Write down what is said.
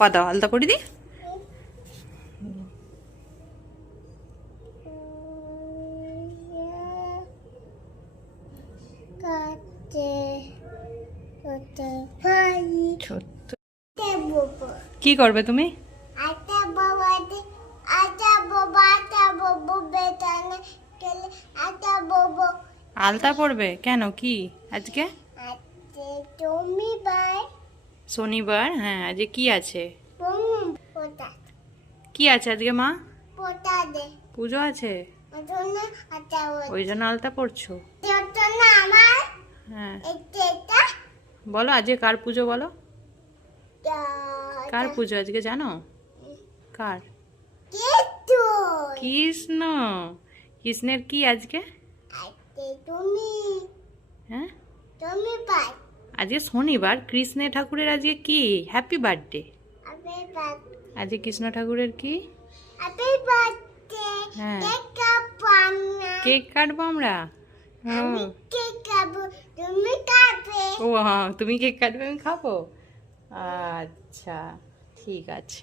পা দাও, আলতা করে দি। কি করবে তুমি? আলতা পড়বে কেন? কি আজকে? শনিবার। হ্যাঁ, আজকে কি আছে? কি আছে আজকে মা? পুজো আছে, ওই জন্য আলতা পড়ছো? হ্যাঁ, বলো আজকে কার পুজো বলো? কার পুজো আজকে জানো? কার? কৃষ্ণ। কৃষ্ণের কি আজকে? হ্যাঁ, আজকে শনিবার, কৃষ্ণ ঠাকুরের আজকে কি? Happy birthday. আজকে কৃষ্ণ ঠাকুরের কি? হ্যাঁ, কেক কাটবো আমরা। ও হ্যাঁ, তুমি কেক কাটবে, আমি খাবো। আচ্ছা, ঠিক আছে।